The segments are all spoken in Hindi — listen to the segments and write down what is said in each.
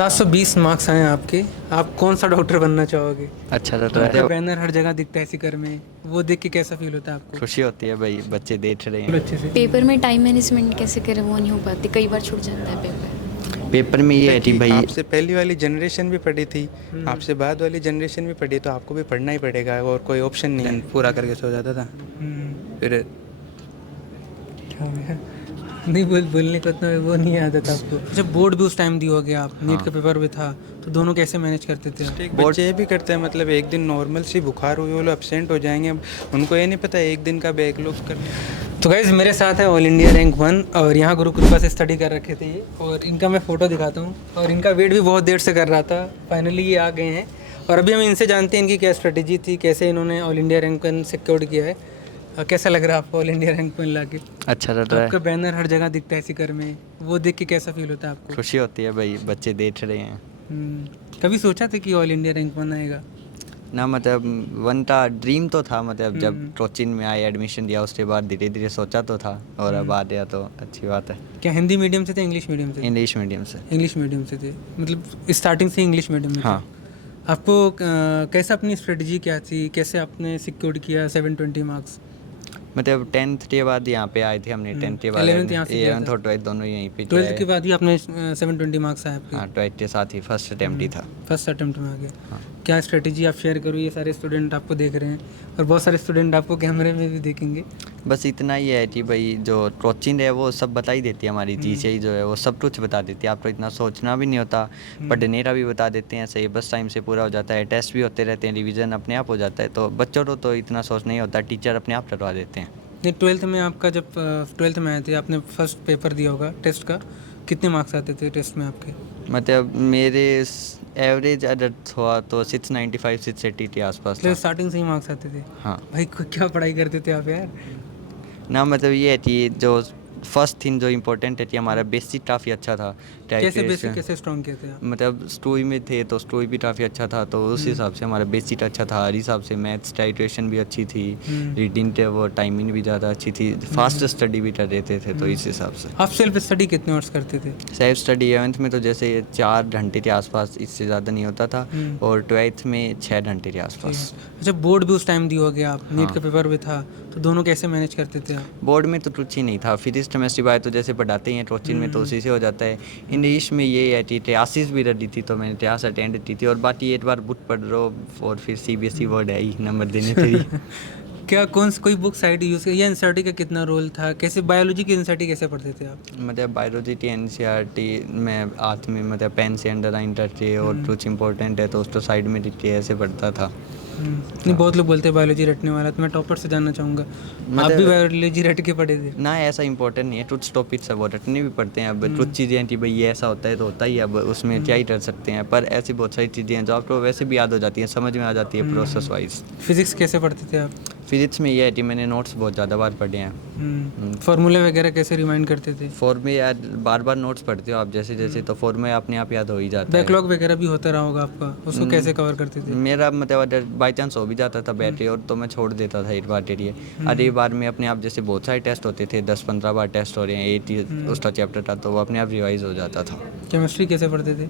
720 मार्क्स आए हैं आपके। आप कौन सा डॉक्टर बनना चाहोगे? अच्छा लग रहा आपका है। बैनर हर जगह दिखता है सिकर में, वो देख के कैसा फील होता है आपको? खुशी होती है भाई, बच्चे देख रहे बिल्कुल हैं। अच्छे से। पेपर में टाइम मैनेजमेंट कैसे करें वो नहीं हो पाती, कई बार छूट जाता है पेपर। पेपर में ये है कि कि भाई आपसे पहली वाली जनरेशन भी पढ़ी थी, हम्म। आपसे बाद वाली जनरेशन भी पढ़ी, तो आपको भी पढ़ना ही पड़ेगा और कोई ऑप्शन नहीं है। पूरा करके सो जाता था फिर। क्या हो गया? नहीं बोलने का उतना वो नहीं आता था आपको। अच्छा, बोर्ड भी उस टाइम दिए होगे आप, नीट का पेपर भी था, तो दोनों कैसे मैनेज करते थे आप? एक बच्चे ये भी करते हैं, मतलब एक दिन नॉर्मल सी बुखार हुई, वो लोग एब्सेंट हो जाएंगे। अब उनको ये नहीं पता एक दिन का बैकलॉग करना। तो गाइज मेरे साथ है ऑल इंडिया रैंक 1 और यहाँ गुरु कृपा से स्टडी कर रखे थे ये, और इनका मैं फ़ोटो दिखाता हूँ। और इनका वेट भी बहुत देर से कर रहा था, फाइनली ये आ गए हैं। और अभी हम इनसे जानते हैं इनकी क्या स्ट्रेटेजी थी, कैसे इन्होंने ऑल इंडिया रैंक 1 सिक्योर किया है। कैसा लग रहा है आपको ऑल इंडिया रैंक 1 ला के? अच्छा लग रहा आपका है। बैनर हर जगह दिखता है सिकर में, वो देख के कैसा फील होता है आपको? खुशी होती है भाई, बच्चे देख रहे हैं कभी सोचा था कि ऑल इंडिया रैंक 1 आएगा? ना। मतलब वन था, ड्रीम तो था। मतलब जब हम्म। कोचिंग में आए, एडमिशन दिया, उसके बाद धीरे धीरे सोचा तो था, और अब आ गया तो अच्छी बात है। क्या हिंदी मीडियम से थे, इंग्लिश मीडियम से? इंग्लिश मीडियम से। इंग्लिश मीडियम से थे, मतलब स्टार्टिंग से इंग्लिश मीडियम में थे। हाँ। आपको कैसा, अपनी स्ट्रेटजी क्या थी, कैसे आपने सिक्योर किया 720 मार्क्स? मतलब 10th के बाद यहाँ पे आए थे हमने। 10th के बाद 11th यहाँ से किया 11th था। और 12th दोनों यहीं पे किया 12th के है। बाद ही आपने 720 मार्क्स आए आपके? हाँ, 12th के साथ ही फर्स्ट अटेम्प्ट ही था। फर्स्ट अटेम्प्ट में आ गया। हाँ। क्या स्ट्रेटजी आप शेयर करो, ये सारे स्टूडेंट आपको देख रहे हैं और बहुत सारे स्टूडेंट आपको कैमरे में भी देखेंगे। बस इतना ही है कि भाई जो कोचिंग है वो सब बता ही देती है, हमारी चीज़ें ही जो है वो सब कुछ बता देती है। आपको इतना सोचना भी नहीं होता, पढ़ने का भी बता देते हैं, सही बस टाइम से पूरा हो जाता है, टेस्ट भी होते रहते हैं, रिवीजन अपने आप हो जाता है। तो बच्चों को तो इतना सोच नहीं होता, टीचर अपने आप करवा देते हैं। नहीं, 12th में आपका जब 12th में आए थे, आपने फर्स्ट पेपर दिया होगा टेस्ट का, कितने मार्क्स आते थे टेस्ट में आपके? मतलब मेरे एवरेज अगर हुआ तो 695 680 के आसपास था। मतलब स्टार्टिंग से ही मार्क्स आते थे? हाँ भाई क्या पढ़ाई करते थे आप यार? ना, मतलब ये है कि जो फर्स्ट थिंग जो इम्पोर्टेंट है कि हमारा बेसिक काफ़ी अच्छा था। कैसे Titration- बेसिक कैसे स्ट्रॉन्ग किए थे आप? मतलब स्टोरी में थे तो स्टोरी भी काफ़ी अच्छा था, तो उस हिसाब से हमारा बेसिक अच्छा था। हर हिसाब से मैथ्स टाइट्रेशन भी अच्छी थी, रीडिंग थे वो टाइमिंग भी ज़्यादा अच्छी थी, फास्ट स्टडी भी कर देते थे। तो इस हिसाब से आप सेल्फ स्टडी कितने आवर्स करते थे? सेल्फ स्टडी 11th में तो जैसे 4 घंटे के आसपास, इससे ज़्यादा नहीं होता था। और 12th में 6 घंटे के आसपास। अच्छा, बोर्ड भी उस टाइम दिए होगे आप, नीट हाँ। का पेपर भी था, तो दोनों कैसे मैनेज करते थे आप? बोर्ड में तो कुछ ही नहीं था, फिजिक्स केमिस्ट्री बायो तो जैसे पढ़ाते हैं कोचिंग में तो उसी से हो जाता है। इंग्लिश में ये है कि क्लासेस भी रखी थी, तो मैंने क्लास अटेंड की थी। और बाकी एक बार बुक पढ़ लो और फिर CBSE बोर्ड है ही नंबर देने के लिए। क्या कोई बुक साइट यूज़ की, या एनसीईआरटी का कितना रोल था? कैसे बायोलॉजी की एनसीईआरटी कैसे पढ़ते थे आप? मतलब बायोलॉजी की NCERT में हाथ में, मतलब पेन से अंडरलाइन करके, और कुछ इंपॉर्टेंट है तो उसको साइड में लिख के ऐसे पढ़ता था। नहीं, बहुत लोग बोलते हैं बायोलॉजी रटने वाला, तो मैं टॉपर से जानना चाहूँगा, आप मतलब- भी बायोलॉजी रट के पढ़े थे? ना, ऐसा इंपॉर्टेंट नहीं है, कुछ टॉपिक्स है वो रटने भी पड़ते हैं। अब कुछ चीज़ें हैं कि भाई ये ऐसा होता है तो होता ही है, अब उसमें क्या ही कर सकते हैं। पर ऐसी बहुत सारी चीज़ें हैं जो आपको वैसे भी याद हो जाती हैं, समझ में आ जाती है प्रोसेस वाइज। फिजिक्स कैसे पढ़ते थे आप? फिजिक्स में ये है कि मैंने नोट्स बहुत ज़्यादा बार पढ़े हैं। फॉर्मूले वगैरह कैसे रिमाइंड करते थे? फॉर्मे याद, बार बार नोट्स पढ़ते हो आप जैसे जैसे, तो फॉर्मे अपने आप याद हो ही जाता है। बैकलॉग वगैरह भी होता रहा होगा आपका, उसको कैसे कवर करते थे? मेरा मतलब अगर बाई चांस हो भी जाता था बैटरी, और तो मैं छोड़ देता था एक बार के लिए। अरे बार में अपने आप, जैसे बहुत सारे टेस्ट होते थे, 10-15 बार टेस्ट हो रहे हैं, 8 उसका चैप्टर था, तो वो अपने आप रिवाइज हो जाता था। केमिस्ट्री कैसे पढ़ते थे?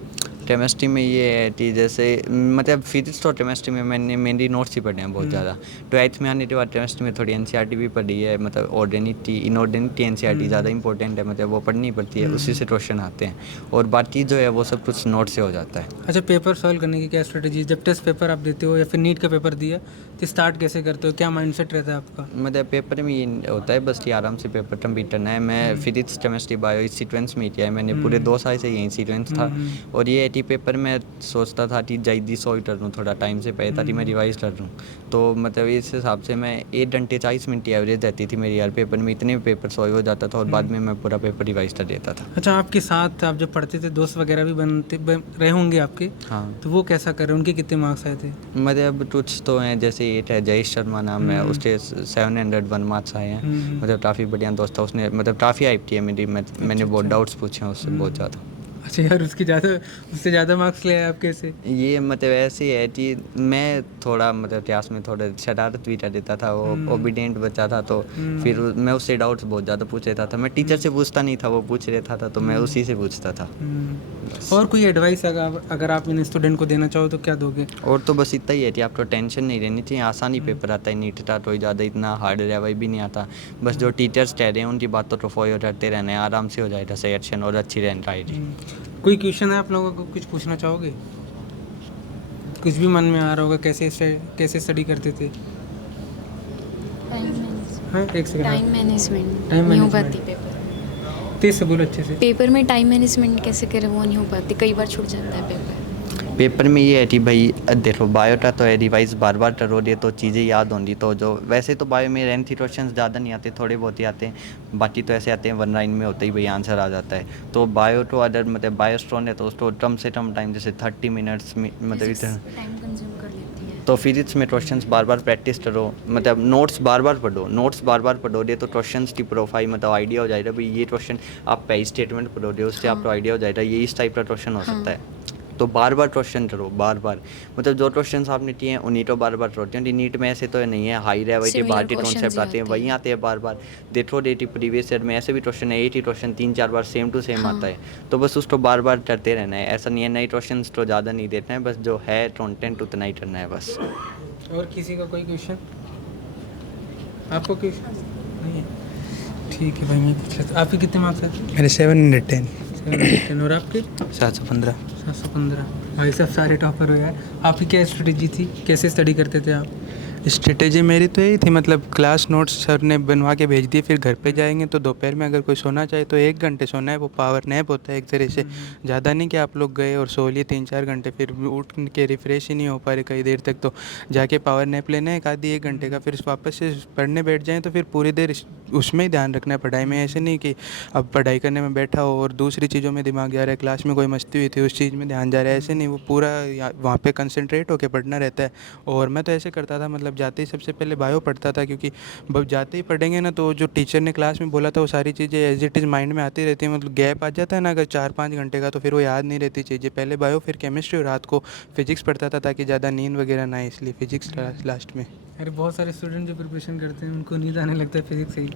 केमिस्ट्री में ये है कि जैसे, मतलब फिजिक्स और केमिस्ट्री में मैंने मेनली नोट्स ही पढ़े हैं बहुत ज़्यादा। 12th में आने के बाद केमिस्ट्री में थोड़ी NCERT भी पढ़ी है, मतलब ऑर्गेनिक इनऑर्गेनिक NCERT ज़्यादा इंपॉर्टेंट है, मतलब वो पढ़नी पड़ती है, उसी से क्वेश्चन आते हैं। और बाकी जो है वो सब कुछ नोट से हो जाता है। अच्छा, पेपर सॉल्व करने की क्या स्ट्रेटजी? जब टेस्ट पेपर आप देते हो या फिर नीट का पेपर दिया, तो स्टार्ट कैसे करते हो, क्या माइंडसेट रहता है आपका? मतलब पेपर में ये होता है बस कि आराम से पेपर कंप्लीट करना है। मैं फिजिक्स केमिस्ट्री बायो इस सीक्वेंस में किया है मैंने, पूरे 2 साल से यही सीक्वेंस था। और ये IT पेपर में सोचता था कि जल्दी सॉल्व कर लूँ, थोड़ा टाइम से पहले, ताकि मैं रिवाइज कर लूँ। तो मतलब इस हिसाब से मैं 1 घंटे 40 मिनट की एवरेज रहती थी मेरी हर पेपर में, इतने पेपर सॉल्व हो जाता था, और बाद में मैं पूरा पेपर रिवाइज कर देता था। अच्छा, आपके साथ आप जब पढ़ते थे दोस्त वगैरह भी रहे होंगे आपके, हाँ, तो वो कैसा कर रहे, उनके कितने मार्क्स आए थे? मतलब कुछ तो हैं, जैसे एक है जयेश शर्मा नाम है, उसके 701 मार्क्स आए हैं। मतलब काफ़ी बढ़िया दोस्त था, उसने मतलब काफ़ी हेल्प की है मेरी। मैंने बहुत डाउट्स पूछे हैं उससे बहुत ज़्यादा। अच्छा यार, उससे ज़्यादा मार्क्स ले आए आप कैसे? ये मतलब ऐसे ही है कि मैं थोड़ा मतलब क्लास में थोड़ा शरारत भी कर देता था, वो ओबीडियंट बच्चा था, तो फिर मैं उससे डाउट्स बहुत ज़्यादा पूछ लेता था। मैं टीचर से पूछता नहीं था, वो पूछ लेता था, तो मैं उसी से पूछता था। और कोई एडवाइस अगर आप इन स्टूडेंट को देना चाहो तो क्या दोगे? और तो बस इतना ही है कि आपको टेंशन नहीं रहनी चाहिए, आसान ही पेपर आता है, नीट का कोई ज़्यादा इतना हार्ड लेवल भी नहीं आता। बस जो टीचर्स कह रहे हैं उनकी बातों को फॉलो करते रहना है, आराम से हो जाएगा सिलेक्शन और अच्छी रैंक आएगी। कोई क्वेश्चन है आप लोगों को, कुछ पूछना चाहोगे? कुछ भी मन में आ रहा होगा, कैसे स्टडी करते थे? हाँ, एक सेकंड। टाइम मैनेजमेंट Time नहीं हो management. पाती पेपर तेज से बोलो, अच्छे से। पेपर में टाइम मैनेजमेंट कैसे करें वो नहीं हो पाती, कई बार छूट जाता है पेपर। पेपर में ये है कि भाई देखो, बायोटा तो है, रिवाइज बार बार करोगे तो चीज़ें याद होंगी, तो जो वैसे तो बायो में लेंथी क्वेश्चन ज़्यादा नहीं आते, थोड़े बहुत ही आते हैं, बाकी तो ऐसे आते हैं 1 लाइन में होते ही भाई आंसर आ जाता है। तो बायो तो अगर मतलब बायो स्ट्रॉन्ग है तो उसको कम से कम टाइम, जैसे 30 मिनट्स में मतलब इतना। टाइम कंज्यूम कर लेती है। तो फिजिक्स में क्वेश्चंस बार बार प्रैक्टिस करो, मतलब नोट्स बार बार पढ़ोगे तो क्वेश्चंस की प्रोफाइल मतलब आइडिया हो जाएगा भाई, ये क्वेश्चन आप पहली स्टेटमेंट पढ़ोगे उससे आपको आइडिया हो जाएगा ये इस टाइप का क्वेश्चन हो सकता है। तो बार बार क्वेश्चन करो, बार बार मतलब जो क्वेश्चंस आपने किए हैं उन्हीं को बार बार करो, क्योंकि नीट में ऐसे तो नहीं है हाई लेवल के Similar बाहर के questions कॉन्सेप्ट ही आते हैं, आते वहीं हैं। आते हैं बार बार। देखो डेटी प्रीवियस ईयर में ऐसे भी क्वेश्चन है, एक ही क्वेश्चन 3-4 बार सेम टू सेम आता है, तो बस उसको बार बार करते रहना है। ऐसा नहीं है नए क्वेश्चन तो ज़्यादा नहीं देखना है, बस जो है कंटेंट उतना ही करना है बस। और किसी का कोई क्वेश्चन? आपको क्वेश्चन नहीं है? ठीक है भाई, मैं पूछ लेता हूँ। आपके कितने मार्क्स हैं? मेरे 710। 710। और आपके? 715। 715। भाई सब सारे टॉपर हो यार। आपकी क्या स्ट्रेटेजी थी, कैसे स्टडी करते थे आप? स्ट्रेटेजी मेरी तो यही थी, मतलब क्लास नोट्स सर ने बनवा के भेज दिए, फिर घर पे जाएंगे तो दोपहर में अगर कोई सोना चाहे तो 1 घंटे सोना है, वो पावर नैप होता है एक तरह से। ज़्यादा नहीं कि आप लोग गए और सो लिए 3-4 घंटे, फिर उठ के रिफ़्रेश ही नहीं हो पा रहे कई देर तक, तो जाके पावर नैप लेना है आधी 1 घंटे का, फिर वापस से पढ़ने बैठ जाएँ तो फिर पूरी देर उसमें ही ध्यान रखना है पढ़ाई में। ऐसे नहीं कि अब पढ़ाई करने में बैठा हो और दूसरी चीज़ों में दिमाग जा रहा है, क्लास में कोई मस्ती हुई थी उस चीज़ में ध्यान जा रहा है, ऐसे नहीं, वो पूरा वहाँ पे कंसंट्रेट होकर पढ़ना रहता है। और मैं तो ऐसे करता था, मतलब जाते ही सबसे पहले बायो पढ़ता था, क्योंकि जाते ही पढ़ेंगे ना तो जो टीचर ने क्लास में बोला था वो सारी चीज़ें एज इट इज़ माइंड में आती रहती है, मतलब गैप आ जाता है ना अगर 4-5 घंटे का, तो फिर वो याद नहीं रहती चीज़ें। पहले बायो फिर केमिस्ट्री और रात को फिजिक्स पढ़ता था ताकि ज़्यादा नींद वगैरह ना आए, इसलिए फिजिक्स लास्ट में। अरे बहुत सारे स्टूडेंट जो प्रिपरेशन करते हैं उनको नींद आने लगता है फिजिक्स से ही।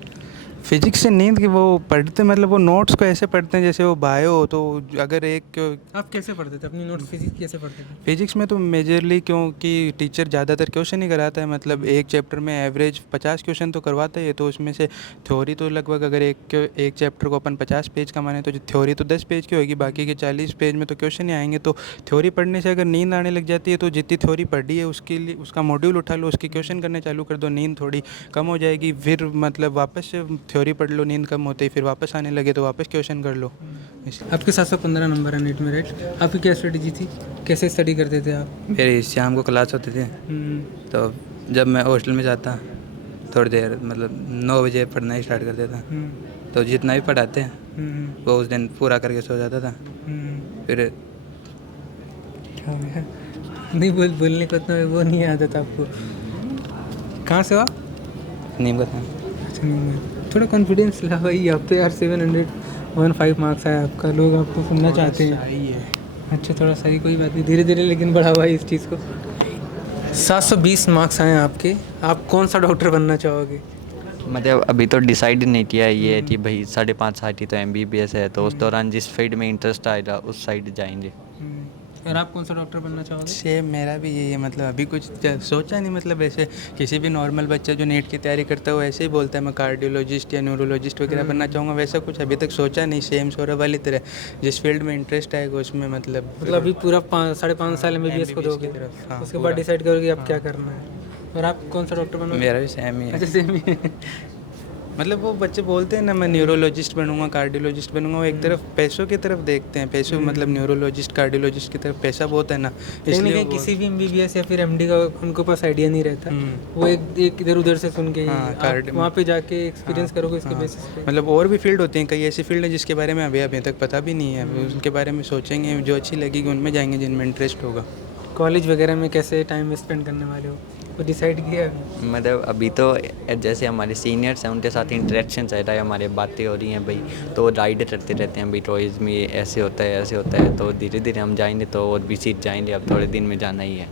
फिजिक्स से नींद की वो पढ़ते, मतलब वो नोट्स को ऐसे पढ़ते हैं जैसे वो बायो हो, तो अगर एक आप कैसे पढ़ते थे अपनी नोट्स, फिजिक्स कैसे पढ़ते थे? फिजिक्स में तो मेजरली क्योंकि टीचर ज़्यादातर क्वेश्चन ही कराता है, मतलब एक चैप्टर में एवरेज 50 क्वेश्चन तो करवाता ही है, तो उसमें से थ्योरी तो लगभग अगर एक चैप्टर को अपन 50 पेज का माने तो थ्योरी तो 10 पेज की होगी, बाकी के 40 पेज में तो क्वेश्चन ही आएंगे। तो थ्योरी पढ़ने से अगर नींद आने लग जाती है तो जितनी थ्योरी पढ़ी है उसके लिए उसका मॉड्यूल उठा लो, उसके क्वेश्चन करने चालू कर दो, नींद थोड़ी कम हो जाएगी। फिर मतलब वापस से थ्योरी पढ़ लो, नींद कम होते ही फिर वापस आने लगे तो वापस क्वेश्चन कर लो। आपके 715 नंबर है नीट में, राइट? आपकी क्या स्ट्रेटेजी थी, कैसे स्टडी करते थे आप? मेरी शाम को क्लास होती थी, तो जब मैं हॉस्टल में जाता थोड़ी देर मतलब 9 बजे पढ़ना स्टार्ट कर देता, तो जितना भी पढ़ाते हैं वो उस दिन पूरा करके सो जाता था। फिर नहीं बोलने को इतना वो नहीं आता था आपको। कहाँ से हो आप? नीम का था। अच्छा, नहीं, थोड़ा कॉन्फिडेंस ला भाई, अब तो यार 715 मार्क्स आया आपका, लोग आपको सुनना चाहते हैं। सही है। अच्छा, थोड़ा सही, कोई बात नहीं, धीरे धीरे लेकिन बढ़ावा है इस चीज़ को। 720 मार्क्स आए आपके, आप कौन सा डॉक्टर बनना चाहोगे? मतलब अभी तो डिसाइड नहीं किया ये है कि भाई 5.5 साल की तो MBBS है, तो उस दौरान जिस फील्ड में इंटरेस्ट आएगा उस साइड जाएंगे। और आप कौन सा डॉक्टर बनना चाहोगे? सेम मेरा भी यही है, मतलब अभी कुछ सोचा नहीं, मतलब ऐसे किसी भी नॉर्मल बच्चा जो नीट की तैयारी करता है वो ऐसे ही बोलता है मैं कार्डियोलॉजिस्ट या न्यूरोलॉजिस्ट वगैरह बनना चाहूँगा, वैसा कुछ अभी तक सोचा नहीं। सेम सौरभ वाली तरह जिस फील्ड में इंटरेस्ट आएगा उसमें मतलब अभी पूरा 5.5 साल MBBS को दोगे, हाँ, उसके बाद डिसाइड करोगे आप क्या करना है। और आप कौन सा डॉक्टर बनोगे? मेरा भी सेम ही है। अच्छा, सेम ही है। मतलब वो बच्चे बोलते हैं ना मैं न्यूरोलॉजिस्ट बनूंगा, कार्डियोलॉजिस्ट बनूंगा, वो एक तरफ पैसों की तरफ देखते हैं, पैसों मतलब न्यूरोलॉजिस्ट कार्डियोलॉजिस्ट की तरफ पैसा बहुत है ना, इसलिए कहीं किसी भी MBBS या फिर MD का उनको पास आइडिया नहीं रहता, वो एक इधर उधर से सुन के वहाँ पे जाके एक्सपीरियंस करोगे इसके बेसिस पे। मतलब और भी फील्ड होती हैं, कई ऐसी फील्ड है जिसके बारे में अभी तक पता भी नहीं है, उनके बारे में सोचेंगे, जो अच्छी लगेगी उनमें जाएंगे जिनमें इंटरेस्ट होगा। कॉलेज वगैरह में कैसे टाइम स्पेंड करने वाले हो? वो डिसाइड किया? मतलब अभी तो जैसे हमारे सीनियर्स हैं उनके साथ इंटरेक्शन चल रहा है, हमारे बातें हो रही हैं भाई, तो राइड करते रहते हैं भाई टॉयज़ में ये ऐसे होता है ऐसे होता है, तो धीरे धीरे हम जाएंगे तो और भी सीट जाएंगे, अब थोड़े दिन में जाना ही है।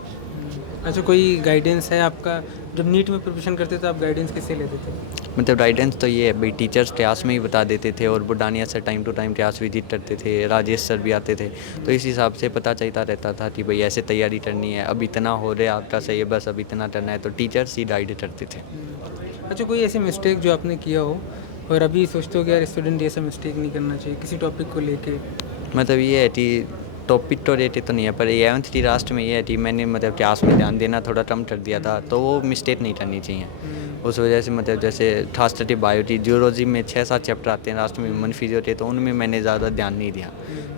अच्छा, कोई गाइडेंस है आपका? जब नीट में प्रिपरेशन करते तो आप गाइडेंस किससे लेते थे? मतलब गाइडेंस तो ये है भाई, टीचर्स क्लास में ही बता देते थे और Budania sir time to time class visit करते थे, राजेश सर भी आते थे, तो इस हिसाब से पता चलता रहता था कि भाई ऐसे तैयारी करनी है, अब इतना हो रहा है आपका सही है, बस अब इतना करना है, तो टीचर्स ही गाइड करते थे। अच्छा, कोई ऐसे मिस्टेक जो आपने किया हो और अभी सोचते हो कि यार स्टूडेंट ये सब मिस्टेक नहीं करना चाहिए किसी टॉपिक को लेके? मतलब ये है कि टॉपिक तो रेटेड तो नहीं है, पर 11th की लास्ट में ये है कि मैंने मतलब क्लास में ध्यान देना थोड़ा कम कर दिया था, तो वो मिस्टेक नहीं करनी चाहिए। उस वजह से मतलब जैसे खासकर बायो थी, जूलॉजी में 6-7 चैप्टर आते हैं, लास्ट में ह्यूमन फिजियो थे, तो उनमें मैंने ज़्यादा ध्यान नहीं दिया,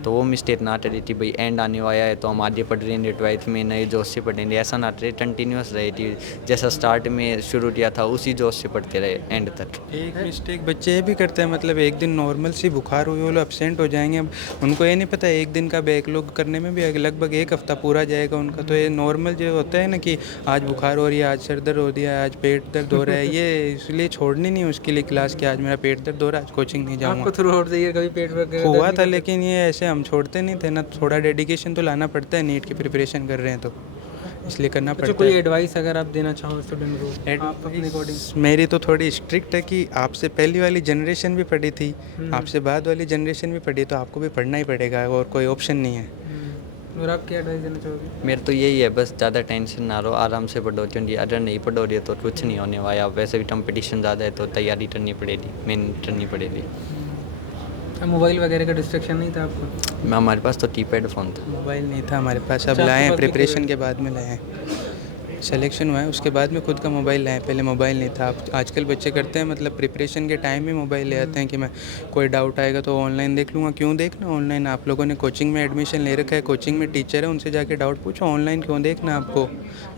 तो वो मिस्टेक ना करी थी भाई, एंड आने वाला है तो हम आगे पढ़ रहे हैं 12th में नए जोश से पढ़ेंगे, ऐसा ना रहे, कंटिन्यूस रहे थी, जैसा स्टार्ट में शुरू किया था उसी जोश से पढ़ते रहे एंड तक। एक मिस्टेक बच्चे ये भी करते हैं, मतलब एक दिन नॉर्मल सी बुखार हुई वो लोग एब्सेंट हो जाएंगे। अब उनको ये नहीं पता एक दिन का बैकलॉग करने में भी लगभग एक हफ्ता पूरा जाएगा उनका, तो ये नॉर्मल जो होता है ना कि आज बुखार हो रही है, आज सर दर्द हो रहा है, आज पेट दर्द हो रहा है, ये इसलिए छोड़नी नहीं उसके लिए क्लास कि आज मेरा पेट दर्द हो रहा है, आज कोचिंग नहीं जाऊँगा। आपको थ्रू आउट द ईयर कभी पेट वगैरह हुआ दर्द था, नहीं लेकिन ये ऐसे हम छोड़ते नहीं थे ना, थोड़ा डेडिकेशन तो लाना पड़ता है, नीट की प्रिपरेशन कर रहे हैं तो इसलिए करना करते? पड़ता अच्छा, कोई है। एडवाइस अगर आप देना चाहो स्टूडेंट को आप अपने अकॉर्डिंग? मेरी तो थोड़ी स्ट्रिक्ट है कि आपसे पहली वाली जनरेशन भी पढ़ी थी, आपसे बाद वाली जनरेशन भी पढ़ी, तो आपको भी पढ़ना ही पड़ेगा और कोई ऑप्शन नहीं है। और आप क्या एडवाइस देना चाहोगे? मेरे तो यही है, बस ज़्यादा टेंशन ना लो, आराम से पढ़ो, क्योंकि अगर नहीं पढ़ोगे तो कुछ नहीं होने वाला, वैसे भी कंपटीशन ज़्यादा है तो तैयारी करनी पड़ेगी, मेहनत करनी पड़ेगी। अब मोबाइल वगैरह का डिस्ट्रैक्शन नहीं था आपको? हमारे पास तो कीपैड फ़ोन था। मोबाइल नहीं था हमारे पास, अब अच्छा, लाए आपके हैं पास भी प्रिपरेशन कीपैड? के बाद में लाए हैं, सिलेक्शन हुआ है उसके बाद में खुद का मोबाइल लाए, पहले मोबाइल नहीं था। अब आजकल बच्चे करते हैं मतलब प्रिपरेशन के टाइम में मोबाइल ले आते हैं कि मैं कोई डाउट आएगा तो ऑनलाइन देख लूँगा। क्यों देखना ऑनलाइन? आप लोगों ने कोचिंग में एडमिशन ले रखा है, कोचिंग में टीचर है, उनसे जाके डाउट पूछो, ऑनलाइन क्यों देखना आपको?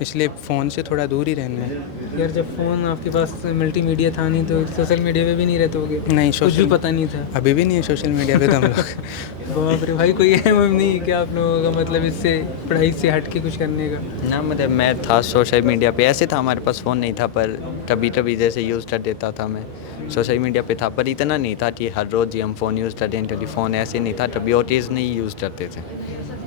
इसलिए फ़ोन से थोड़ा दूर ही रहना है। यार जब फ़ोन आपके पास मल्टीमीडिया था नहीं तो सोशल मीडिया पे भी नहीं रहते होगे? नहीं, कुछ भी सोशल पता नहीं था? अभी भी नहीं है सोशल मीडिया पे तो हम लोग। बाप रे भाई, कोई एम नहीं क्या आप लोगों का, मतलब इससे पढ़ाई से हट के कुछ करने का? ना मतलब मैं था सोशल मीडिया पे, ऐसे था हमारे पास फ़ोन नहीं था, पर कभी कभी जैसे यूज़ कर देता था मैं, सोशल मीडिया पे था, पर इतना नहीं था कि हर रोज़ ही हम फ़ोन यूज़ करते हैं, क्योंकि फ़ोन ऐसे नहीं था, कभी और चीज़ नहीं यूज़ करते थे।